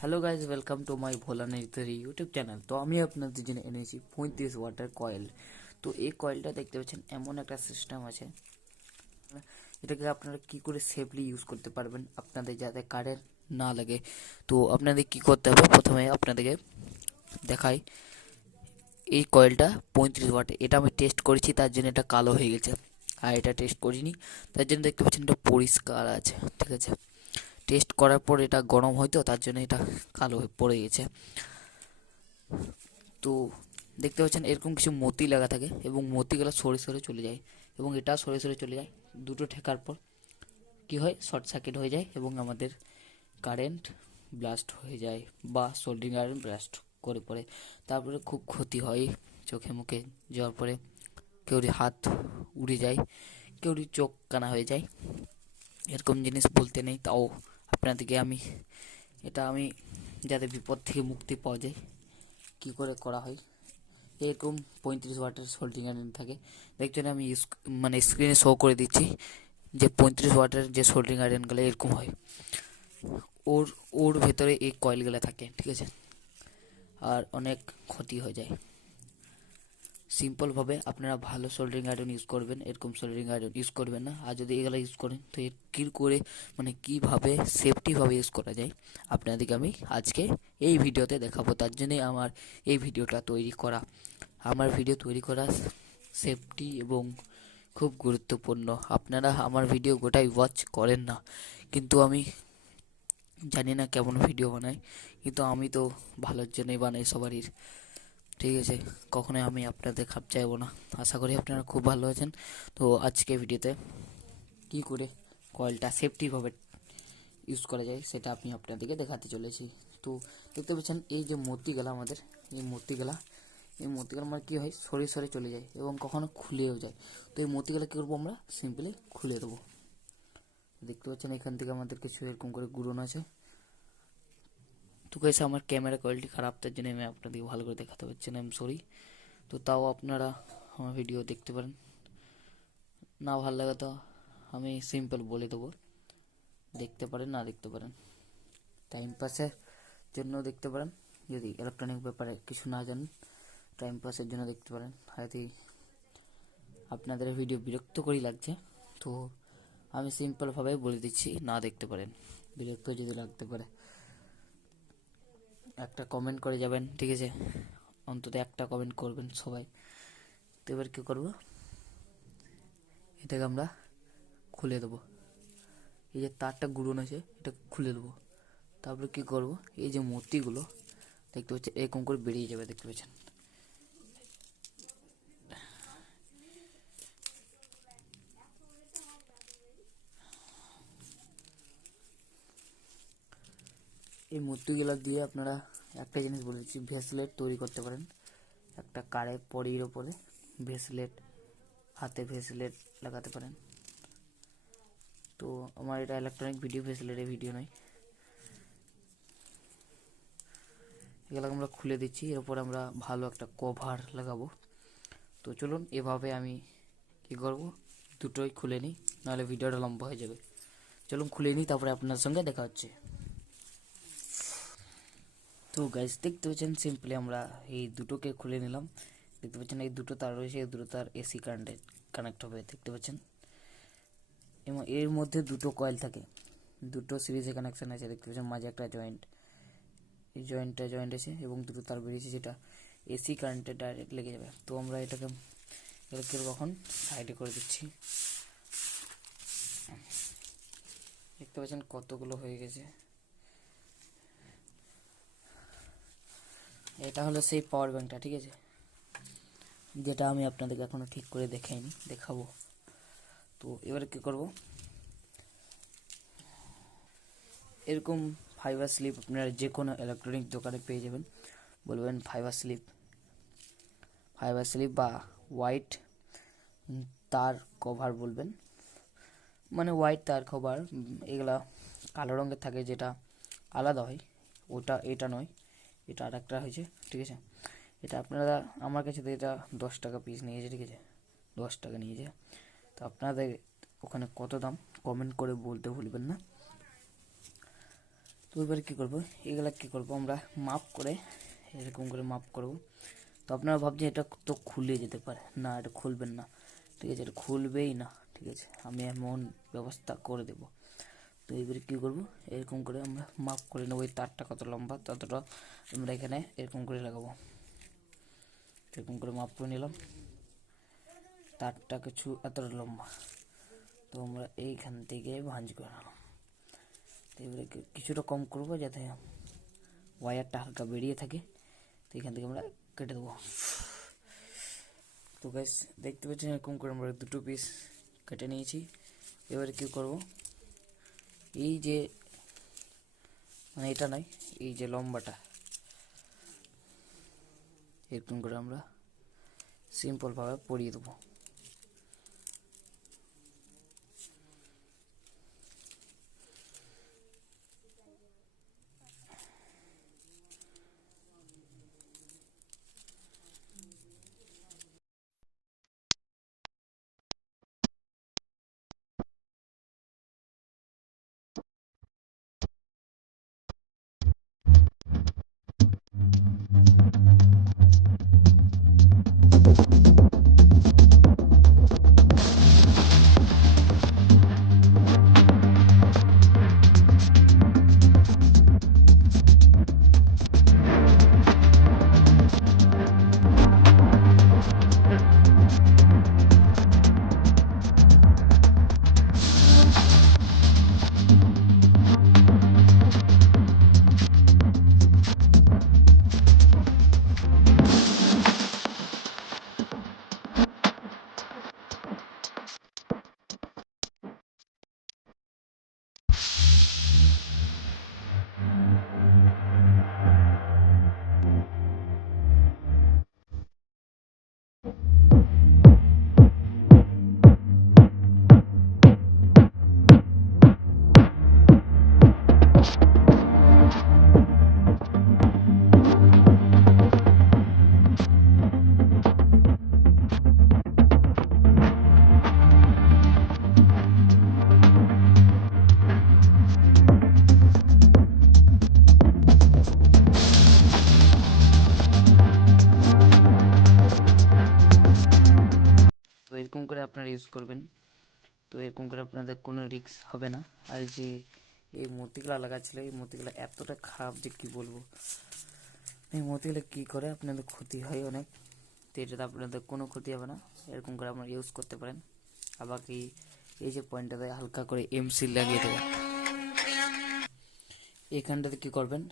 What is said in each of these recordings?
Hello guys, welcome to my Bhola নেতারি YouTube channel. তো আমি আপনাদের জন্য এনেছি 35 ওয়াটের কয়েল। তো এই কয়েলটা দেখতে পাচ্ছেন এমন একটা সিস্টেম আছে, এটাকে আপনারা কি করে সেফলি ইউজ করতে পারবেন আপনাদের যাতে কারেন্ট না লাগে। তো আপনাদের কি করতে হবে, প্রথমে আপনাদেরকে দেখাই। এই কয়েলটা 35 ওয়াট, এটা আমি টেস্ট করেছি, তার জন্য এটা কালো হয়ে গেছে। আর এটা টেস্ট করিনি, তার জন্য দেখতে পাচ্ছেন এটা পরিষ্কার আছে, ঠিক আছে। টেস্ট করার পর এটা গরম হয়তো, তার জন্য এটা কালো হয়ে পড়ে গেছে। তো দেখতে পাচ্ছেন এরকম কিছু মতি লাগা থাকে এবং মতিগুলো সরে সরে চলে যায়, এবং এটা সরে সরে চলে যায়। দুটো ঠেকার পর কি হয়, শর্ট সার্কিট হয়ে যায় এবং আমাদের কারেন্ট ব্লাস্ট হয়ে যায়, বা সোল্ডারিং আয়রন ব্লাস্ট করে পড়ে। তারপরে খুব ক্ষতি হয়, চোখে মুখে যাওয়ার পরে কেউরি হাত উড়ে যায়, কেউরি চোখ কানা হয়ে যায়। এরকম জিনিস বলতে নেই, তাও আপনাদেরকে আমি যাতে বিপদ থেকে মুক্তি পাওয়া যায় কী করে করা হয়। এরকম 35 ওয়াটের সোল্ডিং আয়রন থাকে, দেখছেন আমি মানে স্ক্রিনে শো করে দিচ্ছি যে 35 ওয়াটের যে সোল্ডিং আয়রনগুলো এরকম হয়। ওর ওর ভেতরে এই কয়েলগুলো থাকে, ঠিক আছে। আর অনেক ক্ষতি হয়ে যায়। সিম্পলভাবে আপনারা ভালো সোল্ডারিং আয়রন ইউজ করবেন, এরকম সোল্ডারিং আয়রন ইউজ করবেন না। আর যদি এগুলো ইউজ করেন তো এর কী করে, মানে কীভাবে সেফটিভাবে ইউজ করা যায় আপনাদেরকে আমি আজকে এই ভিডিওতে দেখাবো। তার জন্যই আমার এই ভিডিওটা তৈরি করা। আমার ভিডিও তৈরি করা সেফটি এবং খুব গুরুত্বপূর্ণ। আপনারা আমার ভিডিও গোটাই ওয়াচ করেন না, কিন্তু আমি জানি না কেমন ভিডিও বানাই, কিন্তু আমি তো ভালোর জন্যই বানাই সবারই, ঠিক আছে। কখনোই আমি আপনাদের খাপ চাইবো না। আশা করি আপনারা খুব ভালো আছেন। তো আজকে ভিডিওতে কি করে কয়েলটা সেফটিভাবে ইউজ করা যায় সেটা আমি আপনাদেরকে দেখাতে চলেছি। তো দেখতে পাচ্ছেন এই যে মতিগুলা আমাদের, এই মতিগুলা আমার কী হয়, সরে সরে চলে যায় এবং কখনো খুলেও যায়। তো এই মতিগুলা কী করবো, আমরা সিম্পলি খুলে দেবো। দেখতে পাচ্ছেন এখান থেকে আমাদের কিছু এরকম করে গুঁড়োন আছে। তো গাইস, আমার ক্যামেরা কোয়ালিটি খারাপ, তার জন্য আমি আপনাদেরকে ভালো করে দেখাতে পারছি না, আই এম সরি। তো তাও আপনারা আমার ভিডিও দেখতে পারেন, না ভালো লাগে তো আমি সিম্পল বলে দেবো, দেখতে পারেন না দেখতে পারেন, টাইম পাসের জন্য দেখতে পারেন। যদি ইলেকট্রনিক ব্যাপারে কিছু না জানেন, টাইম পাসের জন্য দেখতে পারেন। হয়তো আপনাদের ভিডিও বিরক্তকরই লাগছে, তো আমি সিম্পলভাবে বলে দিচ্ছি, না দেখতে পারেন। বিরক্ত যদি লাগতে পারে একটা কমেন্ট করে যাবেন, ঠিক আছে। অন্তত একটা কমেন্ট করবেন সবাই। তো এবার কী করবো, এটাকে আমরা খুলে দেবো। এই যে তারটা গুঁড়োন আছে, এটা খুলে দেবো। তারপরে কী করবো, এই যে মতিগুলো দেখতে পাচ্ছেন এরকম করে বেরিয়ে যাবে, দেখতে পাচ্ছেন। এই মতিগুলো দিয়ে আপনারা একটা জিনিস বলেছি, ভেসলেট তৈরি করতে পারেন। একটা কারে পরির ওপরে ভেসলেট, হাতে ভেসলেট লাগাতে পারেন। তো আমার এটা ইলেকট্রনিক ভিডিও, ভেসলেটের ভিডিও নয়। এগুলো আমরা খুলে দিচ্ছি, এরপর আমরা ভালো একটা কভার লাগাবো। তো চলুন এভাবে আমি কী করবো, দুটোই খুলে নিই, নাহলে ভিডিওটা লম্বা হয়ে যাবে। চলুন খুলে নিই, তারপরে আপনার সঙ্গে দেখা হচ্ছে। তো গাইস, দেখতে পাচ্ছেন সিম্পলি আমরা এই দুটোকে খুলে নিলাম। দেখতে পাচ্ছেন এই দুটো তার রয়েছে, এই দুটো তার এসি কারেন্টে কানেক্ট হবে, দেখতে পাচ্ছেন। এবং এর মধ্যে দুটো কয়েল থাকে, দুটো সিরিজে কানেকশান আছে, দেখতে পাচ্ছেন। মাঝে একটা জয়েন্ট, এই জয়েন্ট আছে এবং দুটো তার বেরিয়েছে, যেটা এসি কারেন্টে ডাইরেক্ট লেগে যাবে। তো আমরা এটাকে এখন সাইডে করে দিচ্ছি। দেখতে পাচ্ছেন কতগুলো হয়ে গেছে। এটা হলো সেই পাওয়ার ব্যাংকটা, ঠিক আছে, যেটা আমি আপনাদেরকে এখনো ঠিক করে দেখাইনি, দেখাবো। তো এবারে কী করব, এরকম ফাইবার স্লিপ আপনারা যে কোনো ইলেকট্রনিক দোকানে পেয়ে যাবেন। বলবেন ফাইবার স্লিপ বা হোয়াইট তার কভার বলবেন, মানে হোয়াইট তার কভার। এগুলা কালো রঙের থাকে, যেটা আলাদা হয়, ওটা এটা নয়, এটা আর একটা হয়েছে, ঠিক আছে। এটা আপনারা আমার কাছে তো এটা 10 টাকা পিস নিয়েছে, ঠিক আছে, 10 টাকা নিয়েছে। তো আপনাদের ওখানে কত দাম কমেন্ট করে বলতে ভুলবেন না। তো এবারে কী করবো, এগুলা কী করবো আমরা মাপ করে এরকম করে মাপ করব। তো আপনারা ভাবছেন এটা তো খুলে যেতে পারে, না এটা খুলবেন না, ঠিক আছে, এটা খুলবেই না, ঠিক আছে, আমি এমন ব্যবস্থা করে দেব। তো এবারে কী করবো, এরকম করে আমরা মাপ করে নেবো, ওই তারটা কত লম্বা ততটা আমরা এখানে এরকম করে লাগাবো। এরকম করে মাপ করে নিলাম, তারটা কিছু এতটা লম্বা, তো আমরা এইখান থেকে ভাঁজ করে নিলাম। তো এবারে কিছুটা কম করবো যাতে ওয়্যারটা হালকা বেরিয়ে থাকে, তো এখান থেকে আমরা কেটে দেবো। তো গাইস দেখতে পাচ্ছেন এরকম করে আমরা দুটো পিস কেটে নিয়েছি। এবারে কী করব, এই যে মানে এটা নয়, এই যে লম্বাটা এরকম করে আমরা সিম্পলভাবে পরিয়ে দেবো। তো এরকম করে আপনারা ইউজ করবেন, তো এরকম করে আপনাদের কোনো রিস্ক হবে না। আর যে এই মতিগুলা লাগাচ্ছিল, এই মতিগুলা এতটা খারাপ যে কি বলবো, এই মতিগুলো কী করে আপনাদের ক্ষতি হয় অনেক, তো এটাতে আপনাদের কোনো ক্ষতি হবে না, এরকম করে আপনারা ইউজ করতে পারেন। আবার কি এই যে পয়েন্টটাতে হালকা করে এমসিল লাগিয়ে দেবেন, এখানটাতে কী করবেন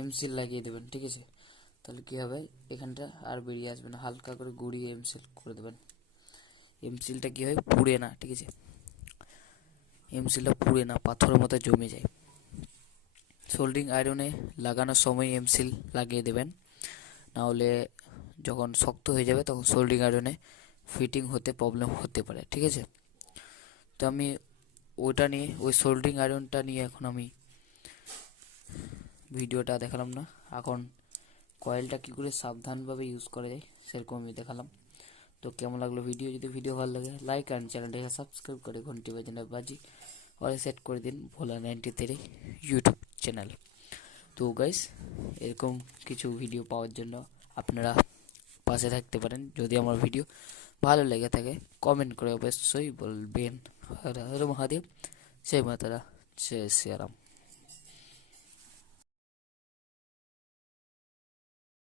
এমসিল লাগিয়ে দেবেন, ঠিক আছে, তাহলে কী হবে এখানটা আর বেরিয়ে আসবে না, হালকা করে গুঁড়িয়ে এমসিল করে দেবেন। এমসিলটা কী হয় পুড়ে না, ঠিক আছে, এমসিলটা পুড়ে না, পাথরের মতো জমে যায়। সোল্ডারিং আয়রনে লাগানোর সময় এমসিল লাগিয়ে দেবেন, নাহলে যখন শক্ত হয়ে যাবে তখন সোল্ডারিং আয়রনে ফিটিং হতে প্রবলেম হতে পারে, ঠিক আছে। তো আমি ওটা নিয়ে, ওই সোল্ডারিং আয়রনটা নিয়ে এখন আমি ভিডিওটা দেখালাম না, এখন কয়েলটা কী করে সাবধানভাবে ইউজ করা যায় সেরকম আমি দেখালাম। তো কেমন লাগলো ভিডিও, যদি ভিডিও ভালো লাগে লাইক অ্যান্ড চ্যানেলটাকে সাবস্ক্রাইব করে ঘন্টি বাজনা বাজি और সেট করে দিন ভোলা 93 ইউটিউব চ্যানেল। তো গাইস এরকম কিছু ভিডিও পাওয়ার জন্য আপনারা পাশে থাকতে পারেন। যদি আমার ভিডিও ভালো লেগে থাকে কমেন্ট করে অবশ্যই বলবেন। হর হর মহাদেব, জয় মাতারা, জয় শ্রীরাম।